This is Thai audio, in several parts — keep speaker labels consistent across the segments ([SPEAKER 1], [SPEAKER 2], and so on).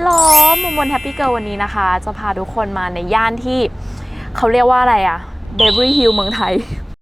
[SPEAKER 1] ลมุมมนแฮปปี้เกิร์ลวันนี้นะคะจะพาทุกคนมาในย่านที่เขาเรียกว่าอะไรอะเบเวอรี่ฮิลล์เมืองไทย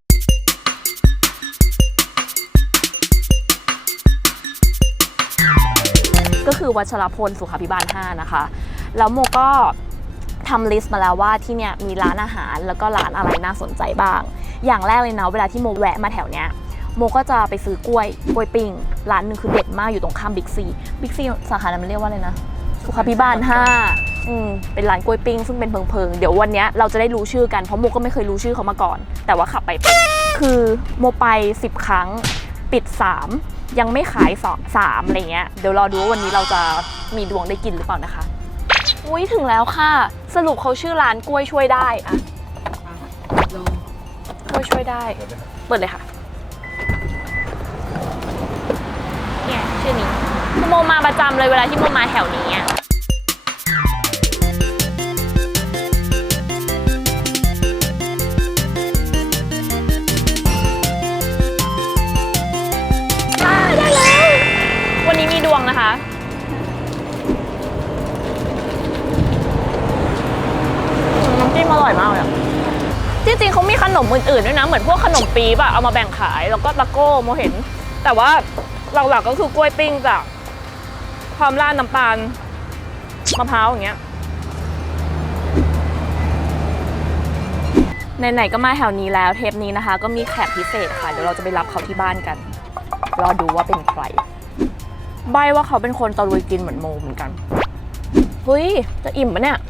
[SPEAKER 1] ก็คือวัชรพลสุขาภิบาล5นะคะแล้วโมก็ทำลิสต์มาแล้วว่าที่เนี่ยมีร้านอาหารแล้วก็ร้านอะไรน่าสนใจบ้างอย่างแรกเลยนะเวลาที่โมแวะมาแถวเนี้ยโมก็จะไปซื้อกล้วยปิ้งร้านหนึ่งคือเด็ดมากอยู่ตรงข้ามบิ๊กซีสาขานั้นมันเรียกว่าอะไรนะสุขาภิบาล5เป็นร้านกล้วยปิ้งซึ่งเป็นเพิงเดี๋ยววันนี้เราจะได้รู้ชื่อกันเพราะโมก็ไม่เคยรู้ชื่อเขามาก่อนแต่ว่าขับไปเป็นคือโมไป10 ครั้งปิด3ยังไม่ขาย3อะไรเงี้ยเดี๋ยวรอดูว่าวันนี้เราจะมีดวงได้กินหรือเปล่านะคะอุ้ยถึงแล้วค่ะสรุปเขาชื่อร้านกล้วยช่วยได้อะกล้วยช่วยได้เปิดเลยค่ะเนี่ยชื่อนี้คือโมมาประจำเลยเวลาที่โมมาแถวนี้ได้แล้ววันนี้มีดวงนะคะน้ำจิ้มอร่อยมากเลยจริงๆเขามีขนมอื่นๆด้วยนะเหมือนพวกขนมปี๊บอะเอามาแบ่งขายแล้วก็ตะโก้โมเห็นแต่ว่าหลักๆก็คือกล้วยปิ้งจากความราดน้ำตาลมะพร้าวอย่างเงี้ยไหนๆก็มาแถวนี้แล้วเทปนี้นะคะก็มีแขกพิเศษค่ะเดี๋ยวเราจะไปรับเขาที่บ้านกันรอดูว่าเป็นใครใบว่าเขาเป็นคนตะลุยกินเหมือนโมเหมือนกันเฮ้ยจะอิ่มปะเนี่ย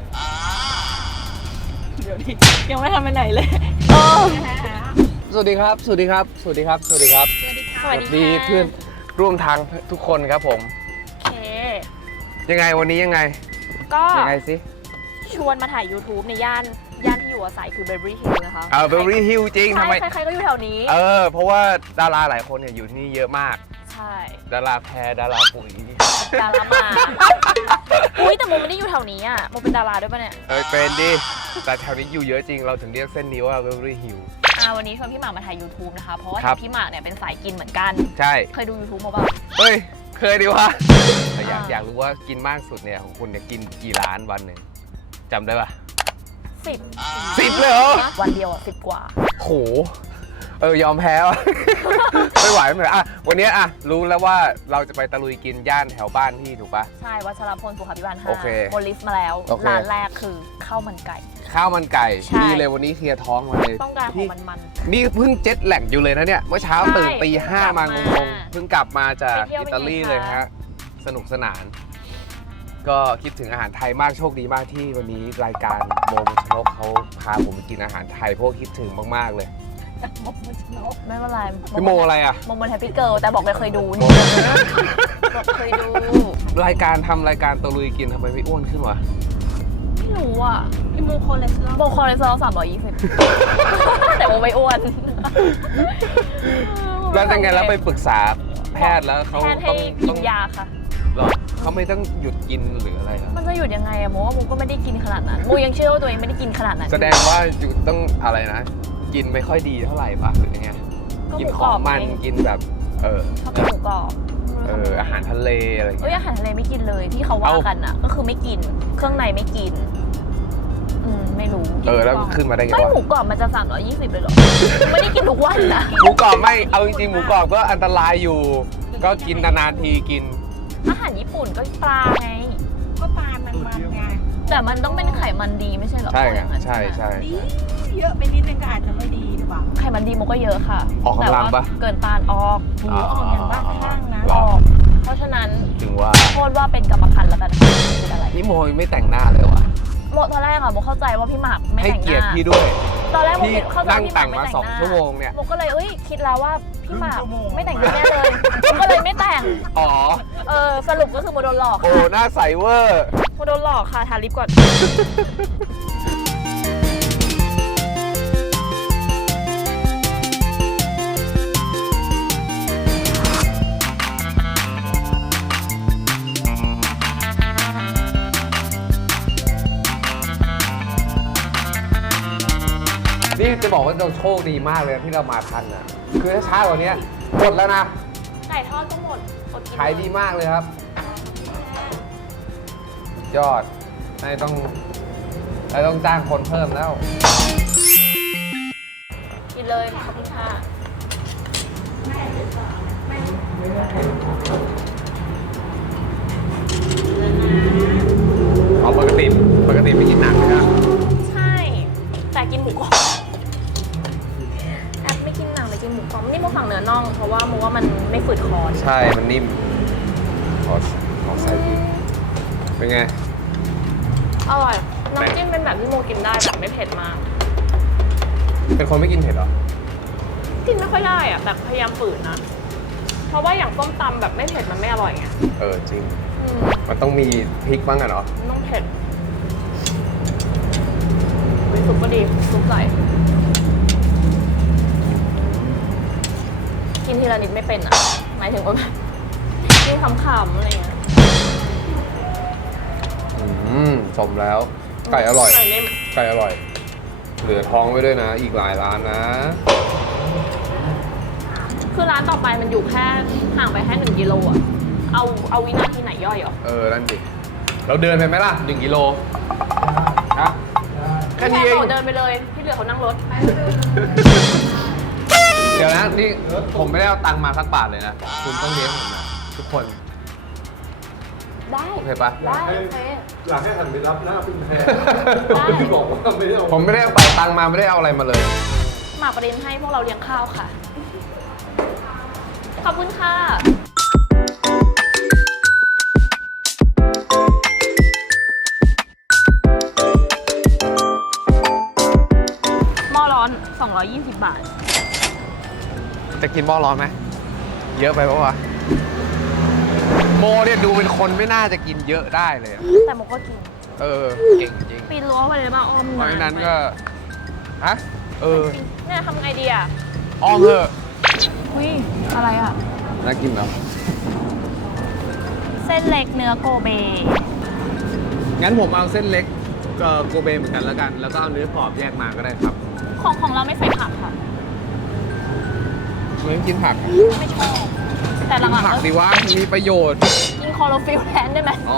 [SPEAKER 1] เดี๋ยวดิยังไม่ทำไปไหนเลย
[SPEAKER 2] สวัสดีครับสวัสดีครับสวัสดีครับสวัสดีครับ
[SPEAKER 1] สวัสดี
[SPEAKER 2] เพื่อนร่วมทางทุกคนครับผม
[SPEAKER 1] โอเค
[SPEAKER 2] ยังไงวันนี้ยังไงยังไงสิ
[SPEAKER 1] ชวนมาถ่าย YouTube ในย่านที่อยู่อาศัยคือ Beverly Hills นะคะ
[SPEAKER 2] Beverly Hills จริงทำไม
[SPEAKER 1] ใครๆก็อยู่แถวนี้
[SPEAKER 2] เพราะว่าดาราหลายคนเนี่ยอยู่ที่นี่เยอะมาก
[SPEAKER 1] ใช่
[SPEAKER 2] ดาราแพรดาราปุ๋ย
[SPEAKER 1] ดารามาอุ้ยแต่โมไม่ได้อยู่แถวนี้อ่ะโมเป็นดาราด้วยป่ะเนี่ย
[SPEAKER 2] เป็นดิแต่แถวนี้อยู่เยอะจริงเราถึงเรียกเส้นนี้ว่า Beverly Hills
[SPEAKER 1] วันนี้ชวนพี่หมากมาถ่าย YouTube นะคะเพราะว่าพี่หมากเนี่ยเป็นสายกินเหมือนกัน
[SPEAKER 2] ใช่
[SPEAKER 1] เคยดู YouTube มาบ้าง
[SPEAKER 2] เฮ้ยเคยดิวะแต่อยากรู้ว่ากินมากสุดเนี่ยของคุณเนี่ยกินกี่ร้านวันหนึ่งจำได้ปะ10เลยเหรอ
[SPEAKER 1] วันเดียว10 กว่า
[SPEAKER 2] โหยอมแพ้ไม่ไหวไม่ไหววันนี้รู้แล้วว่าเราจะไปตะลุยกินย่านแถวบ้านพี่ถูกปะ
[SPEAKER 1] ใช่วัชรพลสุขาภิบาล5
[SPEAKER 2] โอเค
[SPEAKER 1] โมลิสมาแล้วร้านแรกคือข้าวมันไก่
[SPEAKER 2] ดีเลยวันนี้เคลียร์ท้องมาเลย
[SPEAKER 1] ต้องการของมัน
[SPEAKER 2] นี่เพิ่งเจ็ตแลกอยู่เลยนะเนี่ยเมื่อเช้าตื่นตี 5มางงๆเพิ่งกลับมาจากอิตาลีเลยฮะสนุกสนานก็คิดถึงอาหารไทยมากโชคดีมากที่วันนี้รายการโมมชนกเขาพาผมไปกินอาหารไทยเพราะคิดถึงมากๆเลย
[SPEAKER 1] ไม่เป็นไร
[SPEAKER 2] พี่โมอะไร
[SPEAKER 1] โมมันแฮปปี้เกิร์ลแต่บอกเลยเคยดูนี่บอกเคยดู
[SPEAKER 2] รายการตะลุยกินทำไมไม่อ้วนขึ้นวะ
[SPEAKER 1] ไม่รู้พี่โมคอเลสเตอรอล320แต่โมไม่อ้วน
[SPEAKER 2] แล้วยังไงแล้วไปปรึกษาแพทย์แล้วเขา
[SPEAKER 1] ต้องยาค่ะ
[SPEAKER 2] เขาไม่ต้องหยุดกินหรืออะไร
[SPEAKER 1] มันจะหยุดยังไงโมว่าโมก็ไม่ได้กินขนาดนั้นโมยังเชื่อว่าตัวเองไม่ได้กินขนาดนั้น
[SPEAKER 2] แสดงว่าอยู่ต้องอะไรนะกินไม่ค่อยดีเท่าไหร่ป่ะหรือยังไงกินของมันกินแบบ
[SPEAKER 1] ชอบกินหมูกรอบ
[SPEAKER 2] อาหารทะเลอะไร
[SPEAKER 1] อาหารทะเลไม่กินเลยที่เขาว่ากันก็คือไม่กินเครื่องในไม่กินไม่รู้
[SPEAKER 2] แล้วขึ้นมาได้ไงวะ
[SPEAKER 1] ไม่หมูกรอบมันจะ320เลยหรอไม่ได้กินทุกวันนะ
[SPEAKER 2] หมูกรอบไม่เอาจริงๆหมูกรอบก็อันตรายอยู่ก็กินนานๆทีกิน
[SPEAKER 1] อาหารญี่ปุ่นก็ปลาไง
[SPEAKER 3] ก็ปลามันไง
[SPEAKER 1] แต่มันต้องเป็นไขมันดีไม่ใช่หรอ
[SPEAKER 2] ใช่ใช่
[SPEAKER 3] เยอะไปนิดนึงก็อาจจะไม่ดีหรือเปล่า
[SPEAKER 1] ไขมันดีมันก็เยอะค่ะ
[SPEAKER 2] ออกกำลังปะ
[SPEAKER 1] เกินต้านออก
[SPEAKER 3] อย่างบ้านข้างนะ
[SPEAKER 1] เพราะฉะนั้น
[SPEAKER 2] ถึงว่า
[SPEAKER 1] โทษว่าเป็นกรรมพันธุ์แล้วกันเป็นอะไร
[SPEAKER 2] นี่โมไม่แต่งหน้าเลยวะ
[SPEAKER 1] ตอนแรกโมเข้าใจว่าพี่หมากไม่แต่งหน้าให้
[SPEAKER 2] เกียรติพี่ด้วย
[SPEAKER 1] ตอนแรกโมเข้าใจ
[SPEAKER 2] พี่แต่งมา2 ชั่วโมงเนี่ย
[SPEAKER 1] โมก็เลยคิดแล้วว่าพี่หมากไม่แต่งหน้าแน่เลยก็เลยไม่แต่งสรุปก็คือโมโดนหลอกค่ะ
[SPEAKER 2] หน้าใสเวอร์
[SPEAKER 1] โมโดนหลอกค่ะทาลิปก่อน
[SPEAKER 2] นี่จะบอกว่าเราโชคดีมากเลยที่เรามาทันคือถ้าช้ากว่านี้หมดแล้วนะ
[SPEAKER 1] ไก่ทอดก็หมด
[SPEAKER 2] ขายดีมากเลยครับยอดไม่ต้องจ้างคนเพิ่มแล้ว
[SPEAKER 1] กินเลยขอบคุณค่ะ
[SPEAKER 2] อ๋อปกติไม่กินหนักเลยครับ
[SPEAKER 1] ใช่ แต่กินหมูกรอบแอบไม่กินหนังแต่กินหมูกรอบนี่โมสั่งเนื้อน่องเพราะว่าโมว่ามันไม่ฝืดคอ
[SPEAKER 2] ใช่มันนิ่มขอใส่พริกเป็นไง
[SPEAKER 1] อร่อยน้ำจิ้มเป็นแบบที่โมกินได้แบบไม่เผ็ดมาก
[SPEAKER 2] เป็นคนไม่กินเผ็ดเหรอ
[SPEAKER 1] กินไม่ค่อยได้อะแต่พยายามฝืนนะเพราะว่าอย่างส้มตำแบบไม่เผ็ดมันไม่อร่อยไง
[SPEAKER 2] จริง
[SPEAKER 1] อืม
[SPEAKER 2] มันต้องมีพริกบ้างอะเนาะ
[SPEAKER 1] มันต้องเผ็ดซุปก็ดีซุปใส่กินทีละนิดไม่เป็นอ่ะหมายถึงว่าแบบกินขำๆอะไรเงี้ย
[SPEAKER 2] สมแล้ว ไก่อร่อย
[SPEAKER 1] ไก่นิ่ม
[SPEAKER 2] ไก่อร่อย เหลือท้องไว้ด้วยนะ อีกหลายร้านนะ
[SPEAKER 1] คือร้านต่อไปมันอยู่แค่ห่างไปแค่1 กิโลอ่ะเอาวินาทีไหนย่อยเหรอ
[SPEAKER 2] นั่นดิ เราเดินไปไหมล่ะ1 กิโลฮะแค่นี้เอง
[SPEAKER 1] เดินไปเลยที่เหลือเขานั่งรถ
[SPEAKER 2] เดี๋ยวนะ นี่ผมไม่ได้เอาตังค์มาสักบาทเลยนะ คุณต้องเลี้ยงผมนะ ทุกคน
[SPEAKER 1] ได้
[SPEAKER 2] โอเคปะ
[SPEAKER 1] ได้โอเค
[SPEAKER 4] อยากให้หันไปรับหน้าคุณแทน
[SPEAKER 1] ได้
[SPEAKER 4] ที่บอกว่าไม่ได้เอา
[SPEAKER 2] ผมไม่ได้เอาเป๋าตังค์มาไม่ได้เอาอะไรมาเลย
[SPEAKER 1] หมากประเด็นให้พวกเราเลี้ยงข้าวค่ะ ขอบคุณค่ะ หม้อร้อน 220 บาท
[SPEAKER 2] จะกินหม้อร้อนไหม เยอะไปปะวะ โมเนี่ยดูเป็นคนไม่น่าจะกินเยอะได้เลยอะ
[SPEAKER 1] แต่โมก็กิน
[SPEAKER 2] เก่งจริง
[SPEAKER 1] ปีนรั้วไปเลยมาอ้อม
[SPEAKER 2] เพราะฉะนั้นก็ ฮะ
[SPEAKER 1] เนี่ยทำไงดีอ่ะ
[SPEAKER 2] อ้อมเถอะ
[SPEAKER 1] อุ้ยอะไรอ่ะ
[SPEAKER 2] น่ากินเหรอ
[SPEAKER 1] เส้นเล็กเนื้อโกเบ
[SPEAKER 2] งั้นผมเอาเส้นเล็กโกเบเหมือนกันแล้วกัน แล้วก็เอาเนื้อกรอบแยกมาก็ได้ครับ
[SPEAKER 1] ของเราไม่ใส่ผักค่ะ
[SPEAKER 2] ไม่กินผัก
[SPEAKER 1] ไม่ชอบ แต่หลังๆ
[SPEAKER 2] ผัก
[SPEAKER 1] ก็
[SPEAKER 2] ดีวะ มีประโยชน์
[SPEAKER 1] กินคลอโรฟิลแทนได้ไหม
[SPEAKER 2] อ๋อ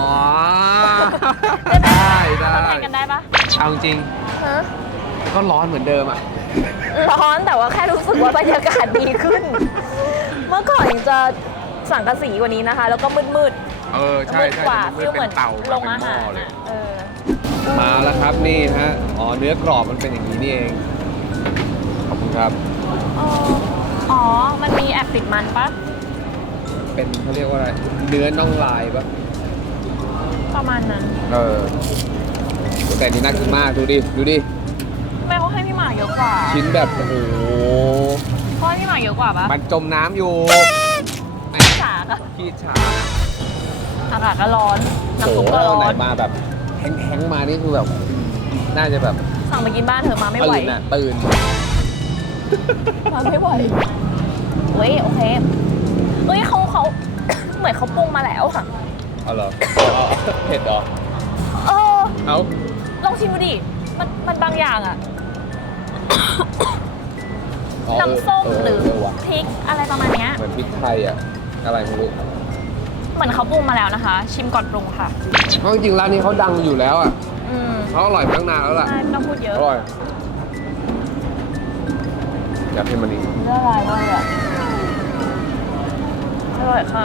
[SPEAKER 1] ได้ไหม
[SPEAKER 2] ได้
[SPEAKER 1] ทดแทนกันได้ปะ
[SPEAKER 2] เอาจริง
[SPEAKER 1] ฮะ
[SPEAKER 2] ก็ร้อนเหมือนเดิมอ่ะ
[SPEAKER 1] ร้อนแต่ว่าแค่รู้สึกว่าบรรยากาศดีขึ้น เมื่อก่อนยังจะสังกะสีกว่านี้นะคะ แล้วก็มืด
[SPEAKER 2] ใช่
[SPEAKER 1] มืด
[SPEAKER 2] ใช่
[SPEAKER 1] กว่า
[SPEAKER 2] ไม่
[SPEAKER 1] ฟิลเห
[SPEAKER 2] เป็
[SPEAKER 1] มือน
[SPEAKER 2] นเตา
[SPEAKER 1] โร
[SPEAKER 2] มาง เป็น
[SPEAKER 1] อา
[SPEAKER 2] หม้
[SPEAKER 1] หา
[SPEAKER 2] อ
[SPEAKER 1] ร
[SPEAKER 2] เลย
[SPEAKER 1] น่ะ
[SPEAKER 2] มาแล้วครับนี่ฮะ เนื้อกรอบมันเป็นอย่างนี้นี่เอง ขอบคุณครับ
[SPEAKER 1] อ๋อ มันมีแอบติดมันปะ
[SPEAKER 2] เป็นเขาเรียกว่าอะไร เนื้อน่องลายปะ
[SPEAKER 1] ประมาณนั้น
[SPEAKER 2] แต่นี่น่ากินมาก ดูดิ
[SPEAKER 1] ทำไมเขาให้พี่หมากเยอะกว่า
[SPEAKER 2] ชิ้นแบบโอ้โห
[SPEAKER 1] เพราะพี่หมากเยอะกว่าปะ
[SPEAKER 2] มันจมน้ำอยู่
[SPEAKER 1] ฉากอะ
[SPEAKER 2] ขี้ฉา
[SPEAKER 1] อากาศก็ร้อน
[SPEAKER 2] โอ้
[SPEAKER 1] น้ำซุป
[SPEAKER 2] โห
[SPEAKER 1] ก็ร้อ
[SPEAKER 2] ไหน
[SPEAKER 1] น
[SPEAKER 2] มาแบบแห้งๆมานี่คือแบบ น่าจะแบบ
[SPEAKER 1] สั่งไปกินบ้านเธอะมาไม่ไหว
[SPEAKER 2] ตื่น
[SPEAKER 1] มาไม่ไหวเว้ยโอเคเฮ้ยเขา เหมือนเขาปรุงมาแล้วค่ะ
[SPEAKER 2] เอาเหรอเผ็ดเหรอ
[SPEAKER 1] เออ
[SPEAKER 2] เอา
[SPEAKER 1] ลองชิมดูดิ มันบางอย่างอะ น้ำส้มหรือ
[SPEAKER 2] ว่ะ
[SPEAKER 1] พริกอะไรประมาณเนี้ย
[SPEAKER 2] เหมือนพริกไทยอะอะไรไม่รู้
[SPEAKER 1] เหมือนเขาปรุงมาแล้วนะคะ ชิมก่อนปรุงค่ะ
[SPEAKER 2] เพราะจริงๆร้านนี้เขาดังอยู่แล้วอะ
[SPEAKER 1] อืม
[SPEAKER 2] เขาอร่อยมาตั้งนานแล้วล่ะ
[SPEAKER 1] ใช่ไม่ต้องพูดเยอะ
[SPEAKER 2] อร่อย อยากให้มันอีก
[SPEAKER 1] เรื่องอะไรเลยอะอร่อยค่ะ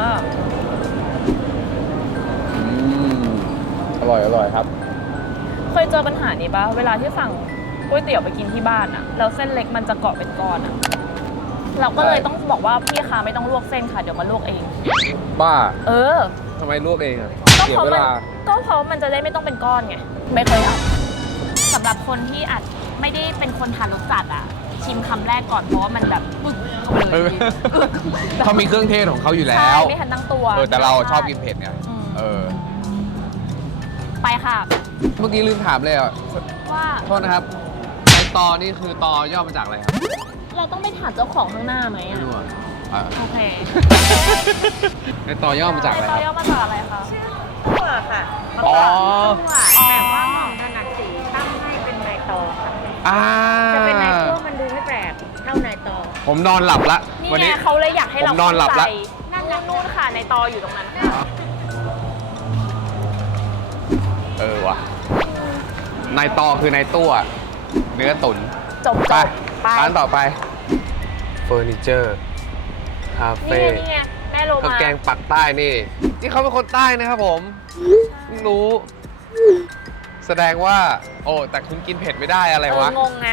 [SPEAKER 2] อร่อยครับ
[SPEAKER 1] เคยเจอปัญหานี้ปะเวลาที่สั่งก๋วยเตี๋ยวไปกินที่บ้านอะแล้วเส้นเล็กมันจะเกาะเป็นก้อนอะเราก็เลยต้องบอกว่าพี่คะไม่ต้องลวกเส้นค่ะเดี๋ยวมาลวกเอง
[SPEAKER 2] บ้า
[SPEAKER 1] เออ
[SPEAKER 2] ทำไมลวกเองอะ
[SPEAKER 1] ก็
[SPEAKER 2] เสีย
[SPEAKER 1] เพราะ
[SPEAKER 2] เว
[SPEAKER 1] มัน
[SPEAKER 2] ลา
[SPEAKER 1] ก็เพราะมันจะได้ไม่ต้องเป็นก้อนไงไม่เคยทำสำหรับคนที่อาจไม่ได้เป็นคนทานรสจัดอะชิมคำแรกก่อนเพราะว่ามันแบบปึ๊กเข้าไปเลย
[SPEAKER 2] เขามีเครื่องเทศของเขาอยู่แล้
[SPEAKER 1] ใช่
[SPEAKER 2] ว
[SPEAKER 1] ไม่ทันตั้งตัว
[SPEAKER 2] แต่เราชอบกินเผ็ดไง
[SPEAKER 1] อืมไปค่ะ
[SPEAKER 2] เมื่อกี้ลืมถามเลยอ่ะ
[SPEAKER 1] ว่า
[SPEAKER 2] โทษนะครับไอตอนี่คือตอย่อมาจากอะไรครับ
[SPEAKER 1] เราต้องไปถามเจ้าของข้างหน้าไหม
[SPEAKER 2] ไม่
[SPEAKER 1] อะ
[SPEAKER 2] รู้อ่ะ
[SPEAKER 1] โอเค
[SPEAKER 2] ไอตอย่อมาจากอะไร
[SPEAKER 1] ต่
[SPEAKER 2] ค
[SPEAKER 1] อย่อ
[SPEAKER 2] รับ
[SPEAKER 1] มาจากอะไรคะ
[SPEAKER 3] ตัวค่ะ
[SPEAKER 2] อ๋อ
[SPEAKER 3] ตัวแบบว่าหม่อมถนัดสีตั้งให้เป็นนายตอค่ะ จะเป็นนายตัวมันดูไม่แปลกเท่านายตอ
[SPEAKER 2] ผมนอนหลับละ
[SPEAKER 1] นี่
[SPEAKER 2] วัน
[SPEAKER 1] ไง
[SPEAKER 2] นี้
[SPEAKER 1] เขาเลยอยากให้เรา
[SPEAKER 2] ผมนอนหลับละ
[SPEAKER 1] นั่นนู่นค่ะในตออยู่ตรงนั้นค่ะ
[SPEAKER 2] ว่ะนายตอคือนายตัวเนื้อตุ๋น
[SPEAKER 1] จบ
[SPEAKER 2] ไป
[SPEAKER 1] ไป
[SPEAKER 2] ร้านต่อไปเฟอร์นิเจอร์คา
[SPEAKER 1] นี่
[SPEAKER 2] เฟ่
[SPEAKER 1] ไงนี่ไงแม่โล
[SPEAKER 2] ข้าว
[SPEAKER 1] มา
[SPEAKER 2] แกงปักใต้นี่ที่เขาเป็นคนใต้นะครับผมเพิ่งรู้ แสดงว่า โอ้แต่คุณกินเผ็ดไม่ได้อะไรวะ
[SPEAKER 1] งงไง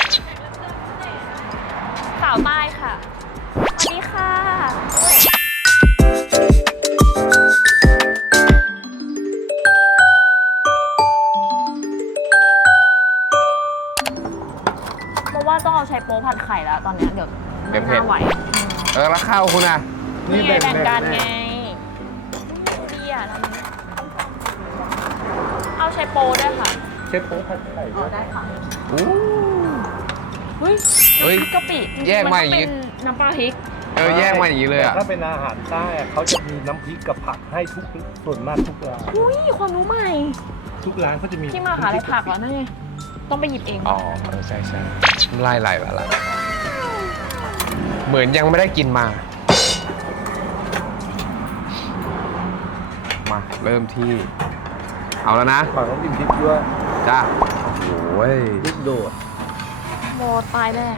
[SPEAKER 1] สาวใต้ค่ะสวัสดีค่ะเพราะว่าต้องเอาใช้โป๊ผัดไข่แล้วตอนเนี้ยเดี๋ยว
[SPEAKER 2] เดี๋ยวเผ็
[SPEAKER 1] ไม่
[SPEAKER 2] ด
[SPEAKER 1] น่าไหว
[SPEAKER 2] แล้วข้าวคุณอ่ะ
[SPEAKER 1] นี่ไงแบ่งกันไงดีอ่ะทำนี้เอาใช้โป๊ด้วยค่ะ
[SPEAKER 4] เชฟโป๊ผัดไข่
[SPEAKER 1] อ๋อได้ค่ะ
[SPEAKER 2] อู้
[SPEAKER 1] เฮ้ย
[SPEAKER 2] เฮ้ย
[SPEAKER 1] พริกกะปิจริงๆ
[SPEAKER 2] แยกมา
[SPEAKER 1] มัน
[SPEAKER 2] อย่างงี้
[SPEAKER 1] เป็นน้ำปลาพริก
[SPEAKER 2] แยกมาอย่างนี้เลย
[SPEAKER 4] แต่
[SPEAKER 2] อ่ะ
[SPEAKER 4] ถ้าเป็นอาหารใต้อะเขาจะมีน้ำพริกกับผักให้ทุกส่วนมากทุกร้าน
[SPEAKER 1] อุ้ยความรู้ใหม่
[SPEAKER 4] ทุกร้านเขาจะมี
[SPEAKER 1] ที่มาหาอะไรผักแล้วนั่นไงต้องไปหยิบเอง
[SPEAKER 2] อ๋อใช่ไล่ไหลมาละเหมือนยังไม่ได้กินมา มาเริ่มที่ เอาแล้วนะ
[SPEAKER 4] ผักต้องกินพริกด้วย
[SPEAKER 2] จ้าโอ้ย
[SPEAKER 4] ลูกโดด
[SPEAKER 1] โมตายแน่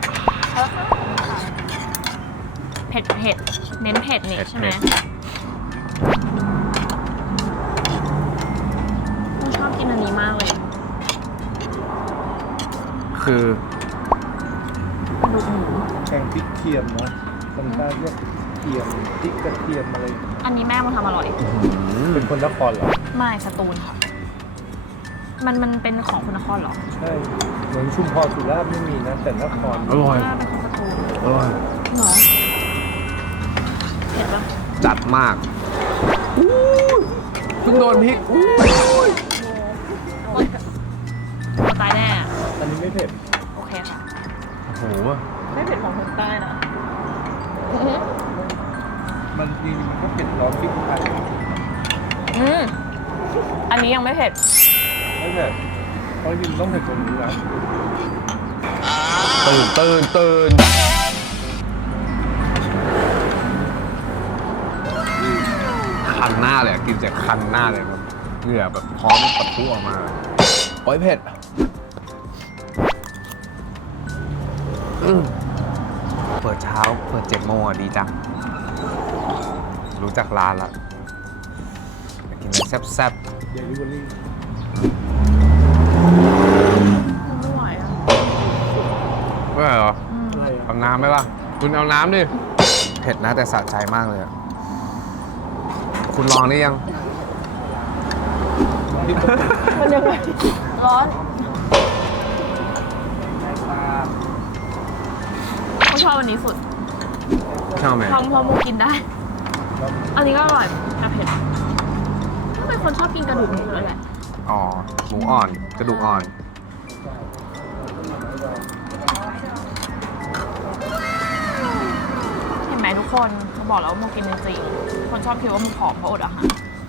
[SPEAKER 1] เผ็ดเผ็ดเน้นเผ็ดนี่ใช่ไหมผมชอบกินอันนี้มากเลย
[SPEAKER 2] คือ
[SPEAKER 1] กระดูกหมู
[SPEAKER 4] แกงพริกเทียมนะคนใต้เรียกพริกเทียมพริกกระเทียมอะไรอย่างเงี้ย
[SPEAKER 1] อันนี้แม่มาทำอร่อย
[SPEAKER 4] เป็นคนนครเหรอ
[SPEAKER 1] ไม่สตูลค่ะ มันเป็นของคุณนครเหรอ
[SPEAKER 4] ใช่เหมือนชุมพรสุราษฎร์ไม่มีนะแต่นคร
[SPEAKER 2] อร่อย
[SPEAKER 1] เป็นของสตูล
[SPEAKER 2] อร่อย
[SPEAKER 1] เหรอเผ็ดปะ
[SPEAKER 2] จัดมากเพิ่งโดนพริก
[SPEAKER 1] โมตายแน่
[SPEAKER 4] อันนี้ไม่เผ็ด
[SPEAKER 1] โอเคค่ะ
[SPEAKER 2] โอ้โห
[SPEAKER 1] ไม่เผ็ดของคนใต้นะ
[SPEAKER 4] มันจริงมันก็เผ็ดร้อนพริกไทย
[SPEAKER 1] อันนี้ยังไม่เผ็ด
[SPEAKER 4] ไม่เผ็ดเพราะจริงๆต้องเผ็ดกว่านี้นะ
[SPEAKER 2] ตื่นคันหน้าเลยอะกินเสร็จคันหน้าเลยครับเหงื่อแบบพร้อมปะทุออกมาโอ้ยเผ็ดเปิดเช้าเปิด7 โมงอ่ะดีจัง รู้จักร้านละอยากกินอะไรแซ่บ
[SPEAKER 4] เดลิเวอรี่
[SPEAKER 1] ไม่ไหวอ่ะ
[SPEAKER 2] ๆไม่เหรอ
[SPEAKER 4] อะไรอ่ะ
[SPEAKER 2] เอาน้ำไหมล่ะ คุณเอาน้ำดิ เผ็ดนะแต่สะใจมากเลยอะคุณลองได้ยัง
[SPEAKER 1] มันยังไง ร้อนเขาชอบอันนี้สุด
[SPEAKER 2] ชอบไหม
[SPEAKER 1] ทำพอมูกินได้ อันนี้ก็อร่อยแต่เผ็ดถ้าเป็นคนชอบกินกระดูกหมูแล้วแหละ
[SPEAKER 2] อ๋อ หมูอ่อน กระดูกอ่อน
[SPEAKER 1] เห็นไหมทุกคนเขาบอกแล้วว่าโมกินจริงๆคนชอบคิดว่าโมผอมเพราะอดอาหาร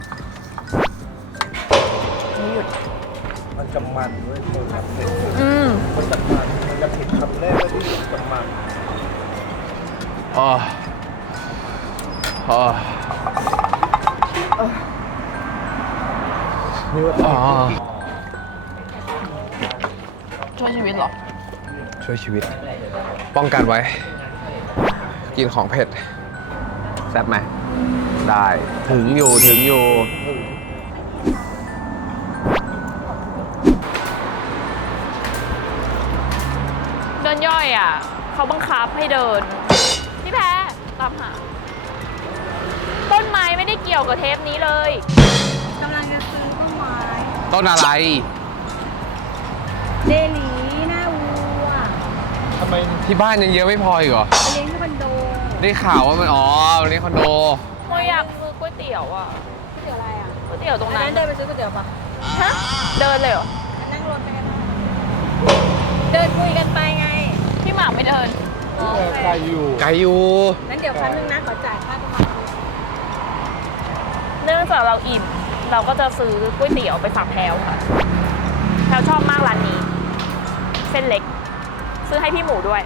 [SPEAKER 1] นี่หยุด
[SPEAKER 4] มันจะมันด้วยโทนแบบเผ็ด มันจะเผ็ดคำแรกแล้วที่จะมัน
[SPEAKER 2] อ๋อ อ๋อ
[SPEAKER 4] นี่ว่า
[SPEAKER 2] อ๋อ
[SPEAKER 1] ช่วยชีวิตเหรอ
[SPEAKER 2] ช่วยชีวิต ป้องกันไว้ กินของเผ็ด แซ่บไหม ได้ ถึงอยู่
[SPEAKER 1] เดินย่อยอ่ะ เขาบังคับให้เดิน พี่แพ้ตามหา ต้นไม้ไม่ได้เกี่ยวกับเทปนี้เลย
[SPEAKER 3] กำลังจะซื้อต้นไม้
[SPEAKER 2] ต้นอะไร
[SPEAKER 3] เดลีหน้าวัว
[SPEAKER 4] ทำไม
[SPEAKER 2] ที่บ้านยังเยอะไม่พออีกเหรอ
[SPEAKER 3] ไปเลี้ยงที่คอนโด
[SPEAKER 2] ได้ข่าวว่ามัน อ๋อ วันนี้คอนโด
[SPEAKER 1] โมอยากซื้อก๋วยเตี๋ยวอ่ะ
[SPEAKER 3] ก๋วยเตี๋ยวอะไรอ่ะ
[SPEAKER 1] ก๋วยเตี๋ยวตรง
[SPEAKER 3] อัน
[SPEAKER 1] นั้
[SPEAKER 3] นั้น นเดินไปซื้อก๋วยเตี๋ยวปะ
[SPEAKER 1] ฮะ เดินเลยเหรอ
[SPEAKER 3] นั่งรถไปกันเดินคุยกันไปไง
[SPEAKER 1] พี่หมากไม่เดิน
[SPEAKER 3] โอเค
[SPEAKER 4] ไก่อยู่
[SPEAKER 2] ไกลอยู่
[SPEAKER 3] งั้นเดี๋ยวพันหนึงนะขอจ่ายค่าประมาณ
[SPEAKER 1] เนื่องจากเราอิ่ม เราก็จะซื้อก๋วยเตี๋ยวไปฝากแพลวค่ะ แพลวชอบมากร้านนี้ เส้นเล็ก ซื้อให้พี่หมูด้วย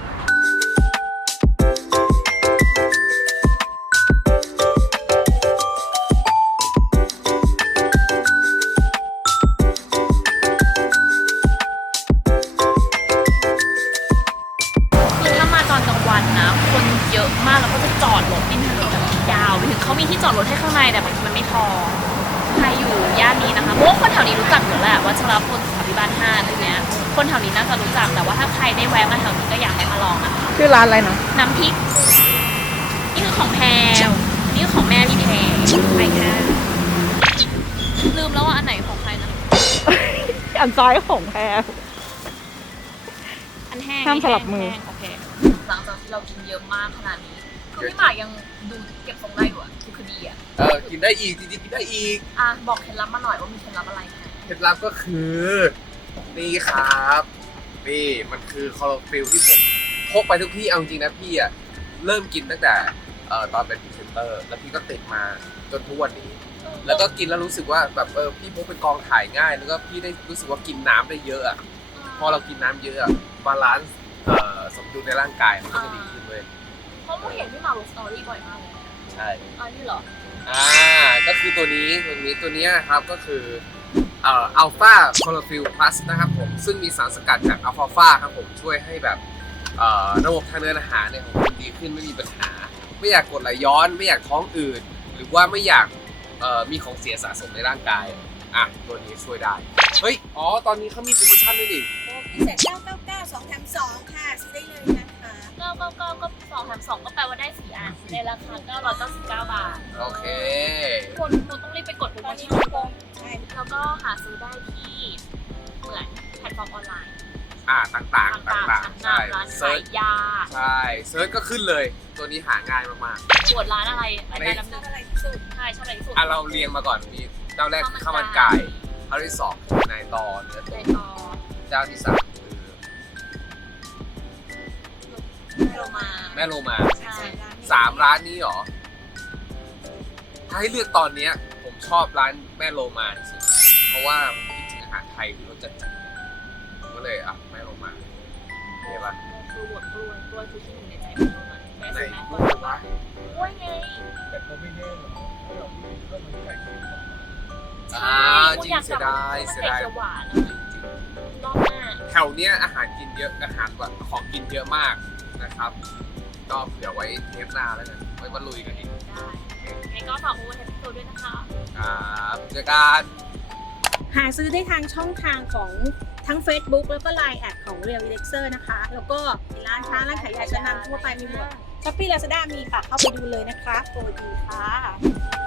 [SPEAKER 1] จักอยู่แหละวัชรพลสุขาภิบาล5อะไรเงี้ยคนแถวนี้น่าจะรู้จักแต่ว่าถ้าใครได้แวะมาแถวนี้ก็อยากให้มาลองนะคะ
[SPEAKER 3] ชื่อร้านอะไรนะ
[SPEAKER 1] น้ำพริกนี่คือของแพรวนี่คือของแม่พี่แพรไปค่ะลืมแล้วว่าอันไหนของใครนะ
[SPEAKER 3] อันซ้ายของแพร
[SPEAKER 1] อันแห้ง
[SPEAKER 3] ห้ามสลับมือ
[SPEAKER 1] แห้งโอเคหลังจากที่เรากินเยอะมากขนาดนี้คือพี่หมากยังดูเก็บทรงได้อยู่อะคือดีอะ
[SPEAKER 2] กินได้อีกจริงๆกินได้อีก
[SPEAKER 1] อ่ะบอกเคล็ดลับมาหน่อยว่ามีเคล็ดลับอะไรคะ
[SPEAKER 2] เคล็ดลับก็คือนี่ครับนี่มันคือคลอโรฟิลที่ผมพกไปทุกที่เอาจริงๆนะพี่อ่ะเริ่มกินตั้งแต่ตอนเป็นพรีเซนเตอร์แล้วพี่ก็ติดมาจนทุกวันนี้ แล้วก็กินแล้วรู้สึกว่าแบบพี่พกเป็นกองถ่ายง่าย แล้วก็พี่ได้รู้สึกว่ากินน้ำได้เยอะอ่ะพอเรากินน้ำเยอะอะบาลานซ์สมดุลในร่างกายมันก็จะดีขึ้นเลย
[SPEAKER 1] เพราะเราเห็นพี่หมากลงสตอรี่บ่อยมากเลย
[SPEAKER 2] ใช่
[SPEAKER 1] อันนี้เหรอ
[SPEAKER 2] ก็คือตัวนี้ครับก็คืออัลฟาคลอโรฟิลพลัสนะครับผมซึ่งมีสารสกัดจากอัลฟาฟาครับผมช่วยให้แบบระบบทางเดินอาหารเนี่ยของคุณดีขึ้นไม่มีปัญหา ไม่อยากกดไหลย้อนไม่อยากท้องอืดหรือว่าไม่อยากมีของเสียสะสมในร่างกายตัวนี้ช่วยได้เฮ้ยตอนนี้เขามีโปรโมชั่นด้วยดิ
[SPEAKER 5] พิเศษ999 2แถม2ค่ะซื้อได้เลยนะคะ
[SPEAKER 1] 999ก็2แถม2ก็แปลว่าได้4อันในราคา999 บาท
[SPEAKER 2] โอเค
[SPEAKER 1] คนต้องรีบไปกดโปร
[SPEAKER 5] ต
[SPEAKER 1] โม
[SPEAKER 5] อนนี้
[SPEAKER 1] ชั่น
[SPEAKER 5] คูปองใช่
[SPEAKER 1] แล้วก็หาซื้อได้ที่เหมือนแพลตฟอร์มออนไลน์
[SPEAKER 2] ต่างๆใช่
[SPEAKER 1] ร้าน
[SPEAKER 2] เซิ
[SPEAKER 1] ขา
[SPEAKER 2] ร์
[SPEAKER 1] ย
[SPEAKER 2] ช
[SPEAKER 1] ยา
[SPEAKER 2] ใช่เซิร์ชก็ขึ้นเลย ตัวนี้หาง่ายมาก
[SPEAKER 1] ตรวจร้านอะไรรายการน้ำห
[SPEAKER 5] ช
[SPEAKER 1] นึ่
[SPEAKER 5] อบ
[SPEAKER 1] ง
[SPEAKER 5] อะไรที่สุด
[SPEAKER 1] ใช่ชอบอะไรที่สุด
[SPEAKER 2] เราเรียงมาก่อนมีเจ้าแรกคือข้าวมันไก่เจ้าที่สองคือนายตอเนื้อ
[SPEAKER 1] เล
[SPEAKER 2] ตุ๋
[SPEAKER 1] ย
[SPEAKER 2] น
[SPEAKER 1] ต่อ
[SPEAKER 2] เจ้าที่สามคือ
[SPEAKER 1] โรมา
[SPEAKER 2] แม่โลมา
[SPEAKER 1] ใช่
[SPEAKER 2] 3 ร้านนี้หรอ ถ้าให้เลือกตอนเนี้ยผมชอบร้านแม่โลมาที่สุดเพราะว่าผมคิดถึงอาหารไทยที่รสจัดๆผมก็เลยแม่โลมาเห็นปะ
[SPEAKER 1] คือหมดกล้วยคือที่หนึ่งในใจของเราแม่
[SPEAKER 2] ไหน
[SPEAKER 1] ซื้อแม่
[SPEAKER 2] พู
[SPEAKER 1] ก็
[SPEAKER 2] ด
[SPEAKER 1] รู้
[SPEAKER 2] ว่า
[SPEAKER 1] ว่ากล้วยไง
[SPEAKER 4] แต่ก็ไม่แน่หรอกถ้าเราไม่ก็มันไก่กินก่อน
[SPEAKER 2] จริงเสียดาย
[SPEAKER 1] เสียดายหวาน
[SPEAKER 2] จริง
[SPEAKER 1] รอบหน้า
[SPEAKER 2] ๆแถวเนี้ยอาหารกินเยอะอาหารแบบของกินเยอะมากนะครับก็เผื่อไว้เทปหน้าแล้วกันไว้มาลุยกันอีก
[SPEAKER 1] ได้ไงก็ฝากโอเวอร์เทปโซด้วยนะคะ
[SPEAKER 2] ครับเจอกัน
[SPEAKER 5] หาซื้อได้ทางช่องทางของทั้ง Facebook แล้วก็ Line แอดของ Real Relaxer นะคะ แล้วก็ร้านค้าร้านขายยาชั้นนำทั่วไปมีหมด Shopee Lazada มีค่ะ เข้าไปดูเลยนะคะโปรดีค่ะ